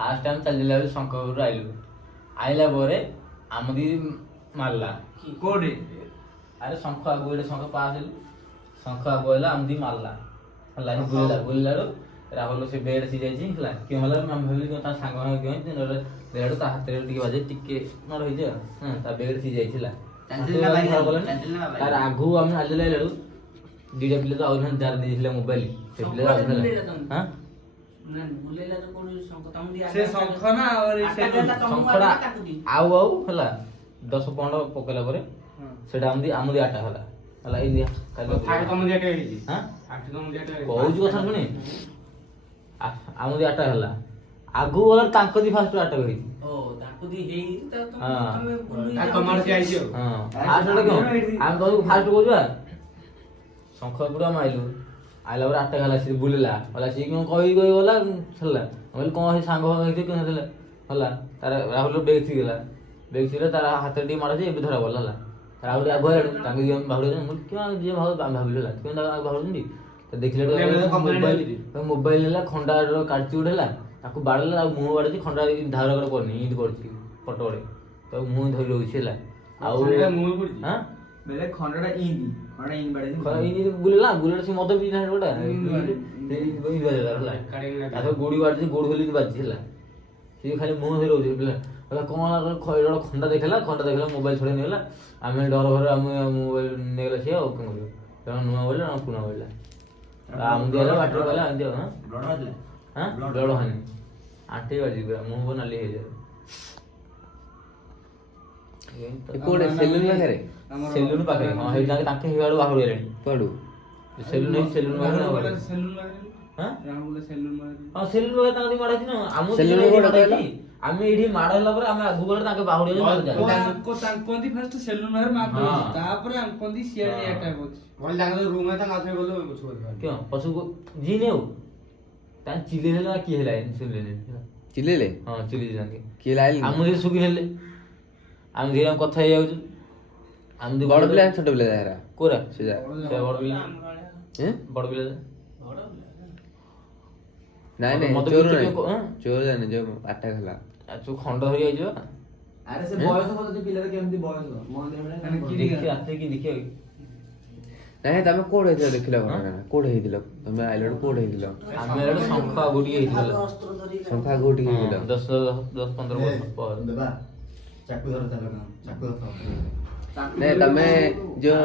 First time ଚାଲିଲା ବେଳେ ଶଙ୍ଖପୁରରୁ ଆଇଲା ପରେ ଆମଦି ମାରିଲା କୋଉଠି ଆରେ ଶଙ୍ଖ ଆଗୁ ଗୋଟେ ଶଙ୍ଖ ପାସ୍ ହେଲୁ ଶଙ୍ଖ ଆଗୁ ହେଲା ଆମଦି ମାରିଲା ହେଲା ବୁଲିଲାରୁ ରାହୁଲ ସେ ବେଡ୍ ସି ଯାଇଛି ହେଲା କିଏ ହେଲା ଆମେ ଭାବିଲି ତା ସାଙ୍ଗ ଦେହଠୁ ତା ହାତରେ ଟିକେ ବାଜେ ଟିକେ ମାର ହେଇଛି ଆଉ ତା ବେଡ୍ ସି ଯାଇଥିଲା ତାର ଆଗୁ ଆମେ ଆଜିଲା ବେଳୁ ଦିଟା ପିଲା ତ ଆହୁରି ଯାର ଦେଇଥିଲେ ମୋବାଇଲ ସେ ପିଲା ଆଉ ହେଲା 10-15 ପକେଇଲା ପରେ ସେଟା ଆମଦି ଆଟା ହେଲା ହେଲା ଏଇ କହୁଛୁ କଥା ଶୁଣି ଆମଦି ଆଟା ହେଲା ଆଗୁ ଗଲା ତାଙ୍କ ଦି ଫାଷ୍ଟ ଆଟା ହେଇଛି ଫାଷ୍ଟ କହୁଛୁ ଶଙ୍ଖ ଏପଟୁ ଆମେ ଆଇଲା ପରେ ଆଟା ଗଲା ସେ ବୁଲିଲା ସିଏ କଣ କହି ଗଲା ହେଲା କହିଲି କଣ ସେ ସାଙ୍ଗ ହେଇଥିବ କେମିତି ଥିଲା ହେଲା ତାର ରାହୁଲ ବେଗ ଥିଲା ତାର ହାତରେ ଟିକେ ମାରୁଛି ଏବେ ଧରା ଗଲା ହେଲା ଆଉ ଗୋଟେ ଆଗୁଆ ତାଙ୍କୁ ଭାବୁଛନ୍ତି ଯିଏ ଭାବିଲୁ ହେଲା ଭାବୁଛନ୍ତି ଦେଖିଲେ ମୋବାଇଲ ହେଲା ଖଣ୍ଡା କାଟୁଛି ଗୋଟେ ହେଲା ତାକୁ ବାଡିଲା ଆଉ ମୁହଁ ବାଡୁଛି ଖଣ୍ଡା ଧାର କରିନି ଏମିତି କରୁଛି ପଟ ବଡେ ତ ମୁହଁ ଧରି ରହୁଛି ହେଲା ଆଉ ବୁଲିଲା ସେ ମଦ ପିଇ ଗୋଟା ଗୋଡି ବାଢିଛି ଗୋଡ ଖୋଲି ବାଜିଛି ହେଲା ସିଏ ଖାଲି ମୁହଁ ଧରି ରହୁଛି କଣ ଖଣ୍ଡା ଦେଖିଲା ମୋବାଇଲ ଛଡେଇ ନେଇଗଲା ଆମେ ଡର ଘରେ ଆମେ ମୋବାଇଲ ନେଇଗଲା ସିଏ ଆଉ କଣ କରିବ ନୂଆ ମୋବାଇଲ ପୁରୁଣା ମୋବାଇଲ ଆମକୁ ହେଲା ବାଟରେ ଗଲା ଏମିତି ବ୍ଲଡ ହାନି ଆଣ୍ଠି ବାଜି ପୁରା ମୁହଁ ନାଲି ହେଇଯାଏ ସେଲୁନ ପାଖରେ ହଁ ହେଇଟା ତାଙ୍କେ ହେଇଆଡୁ ବାହାରୁ ହେଲେଣି କୁଆଡୁ ସେଲୁନ ସେଲୁନ ପାଖରେ ଆମେ ଏଇଠି ମାଡ ହେଲା ପରେ ଆମେ ଆଗକୁ ଗଲେ ତାଙ୍କ ବାହୁଡି ପଛକୁ ଜି ନେଉ ତାଙ୍କ ଚିଲେଇଲେ କିଏ ହେଲା ଚିଲେଇଲେ ହଁ ଚିଲେଇଲେ କିଏ ଲାଇଲେ ଆମକୁ ସୁଖି ନେଲେ ଆମେ ଧୀରେ କଥା ହେଇଯାଉଛୁ ଆମେ ବଡ ପିଲା ଛୋଟ ପିଲା ଯାହା କୋରା ସେ ବଡ ପିଲା ବଡ ପିଲା ନାଇଁ ଚୋର ଜାଣି ଯୋଉ ଆଟା ହେଲା ତୁ ଖଣ୍ଡ ଧରି ଯାଇଛୁ ଆରେ ସେ ବୟସ ବୋଧେ ପିଲାର କେମିତି ବୟସ ଦେଖିବା ନାଇଁ ତମେ କୋଉଠି ହେଇଥିଲ ଦେଖିଲ କୋଉଠି ହେଇଥିଲ ତମେ ଆଇଲ କୋଉଠି ହେଇଥିଲ ଆମେ ଶଙ୍ଖ ଆଗୁଟି ହେଇଥିଲା ଶଙ୍ଖ ଆଗୁଟି ହେଇଥିଲ 10-15 ବର୍ଷ ପରେ ଚାକୁ ଧର ଚାକୁ ନାଇଁ ତମେ ଯୋଉ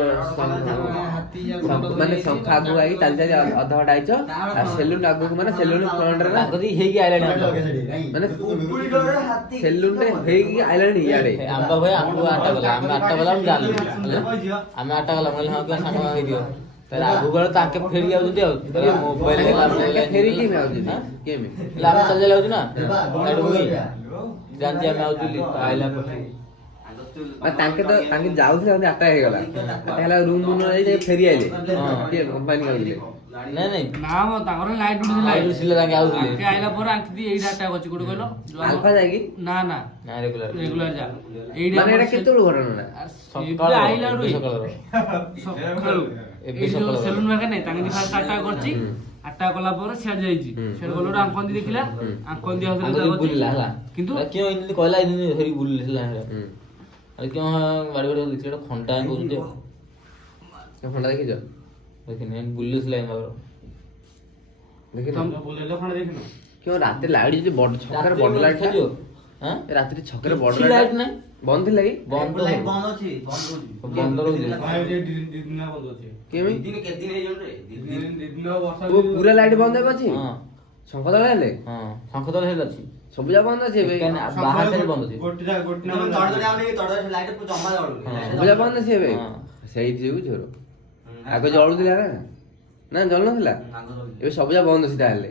ମାନେ ଶଙ୍ଖ ଆଗକୁ ଆଇ ଚାଲି ଅଧ ଘଣ୍ଟା ଆଇଛ ଆଉ ସେଲୁନ ଆଗକୁ ମାନେ ସେଲୁନ ଫ୍ରଣ୍ଟରେ ହେଇକି ଆଇଲାଣି ମାନେ ସେଲୁନ ହେଇକି ଆଇଲାଣି ଇଆଡେ ଆମ୍ବା ଭାଇ ଆମକୁ ଆଟା ଗଲା ଆମେ ଆଟା ଗଲା ଆମେ ଜାଣିଲୁ ଆମେ ଆଟା ଗଲା କହିଲେ ହଁ କିଏ ସାଙ୍ଗ ହେଇଯିବ ତାହେଲେ ଆଗକୁ ଗଲେ ତାଙ୍କେ ଫେରି ଯାଉଛନ୍ତି ଆଉ ମୋବାଇଲ ଫେରି କେମିତି ଆଉଛନ୍ତି ହେଲେ ଆମେ ଚାଲି ଯାଉଛୁ ନା ଜାଣିଛି ଆମେ ଆଉଛୁ ଆଇଲା ପଛକୁ ତାଙ୍କେ ଯାଉଥିଲେ ଆଟା ହେଇଗଲା ହେଲା ରୁମ ଫେରି ଆଇଲେ କମ୍ପାନୀ ଆଉଥିଲେ ନାଇଁ ନା ମ ତାଙ୍କର ଲାଇଟ୍ ଉଠିଥିଲା ତାଙ୍କେ ଆଉଥିଲେ ଆଇଲା ପରେ ଆଙ୍କି ଏଇଟା ଆଟାକ୍ ଅଛି କୋଉଠି କହିଲ ଆଲଫା ଯାଇକି ନା ରେଗୁଲାର ଯା ଏଇଟା ମାନେ ଏଟା କେତେବେଳ ଘଟଣା ସକାଳୁ ଆଇଲା ସକାଳୁ ଏଇ ଯୋଉ ସେଲୁନ ପାଖରେ ନାଇଁ ତାଙ୍କେ ଫାଷ୍ଟ ଆଟାକ୍ କରିଛି ଆଟାକ୍ କଲା ପରେ ସିଆଡେ ଯାଇଛି ସିଆଡେ ଗଲୁ ଆଙ୍କନ୍ଦି ଦେଖିଲା ଆଙ୍କନ୍ଦି ବୁଲିଲା ହେଲା କିନ୍ତୁ କିଏ ଏମିତି କହିଲା ଏମିତି ଧରି ବୁଲିଥିଲା ଆରେ କିଏ ବାଡି ବାଡି ଦେଖିଛି ଗୋଟେ ଖଣ୍ଡା କରୁଛି ଖଣ୍ଡା ଦେଖିଛ ଦେଖିନି ବୁଲିଥିଲା କିਉਂ ରାତିରେ ଲାଇଟ୍ ଯଦି ବଡ ଛକରେ ବଡ ଲାଇଟ୍ ଥିବ ରାତିରେ ଛକରେ ବଡ ଲାଇଟ୍ ନାହିଁ ବନ୍ଦ ଥିଲା କି ବନ୍ଦ ଅଛି ବନ୍ଦ ରହୁଛି କେମିତି ପୁରା ଲାଇଟ୍ ବନ୍ଦ ଅଛି ଶଙ୍ଖ ତଳେ ହେଲେ ଶଙ୍ଖ ତଳେ ହେଲେ ଅଛି ସବୁ ଯା ବନ୍ଦ ଅଛି ଏବେ ବାହାରେ ବନ୍ଦ ଅଛି ସବୁ ଯା ବନ୍ଦ ଅଛି ଏବେ ସେଇଥି ଯୋଗୁ ଝୋର ଆଗ ଜଳୁଥିଲା ନା ଜଳୁନଥିଲା ଏବେ ସବୁ ଯା ବନ୍ଦ ଅଛି ତାହେଲେ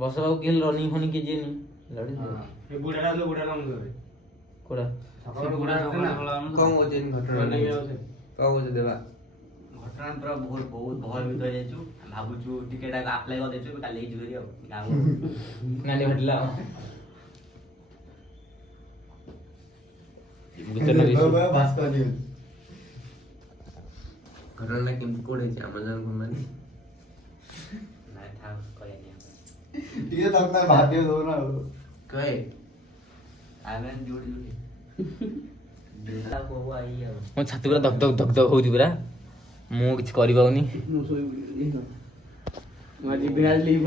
ବର୍ଷ ବାବୁ କିଏ ରନିଂ ଫନିଂ କିଏ ଯିଏନି କୋଡା କଣ କହୁଛି ଦେବା ଘଟଣା ପୁରା ବହୁତ ଭୟ ଭିତରେ ଯାଇଛୁ ଭାବୁଛୁ ଟିକେଟ ଆପ୍ଲାଏ କରିଦେଇଛୁ କାଲି ହେଇଯିବ ଆଉ ନାଲି ଘଟିଲା ଘଟଣା କେମିତି କୋଉଠି ହେଇଛି ଆମାଜନ କମ୍ପାନୀ ନାଇଁ ଥାଉ କହିବାନି ଟିକେ ତାକୁ ନା ଭାବିବାକୁ ଦଉନ ଆଉ। କହେ ଆମେ ଯୋଉଠି ଯୋଉଠି କୋଉ ଆଇ ଆଉ ମୋ ଛାତି ପୁରା ଧକ୍ ଧକ୍ ଧକ୍ ଧକ୍ ହଉଛି ପୁରା, ମୁଁ କିଛି କରିପାରୁନି। ମୁଁ ଯିବି ଆଜି ଲିଭ୍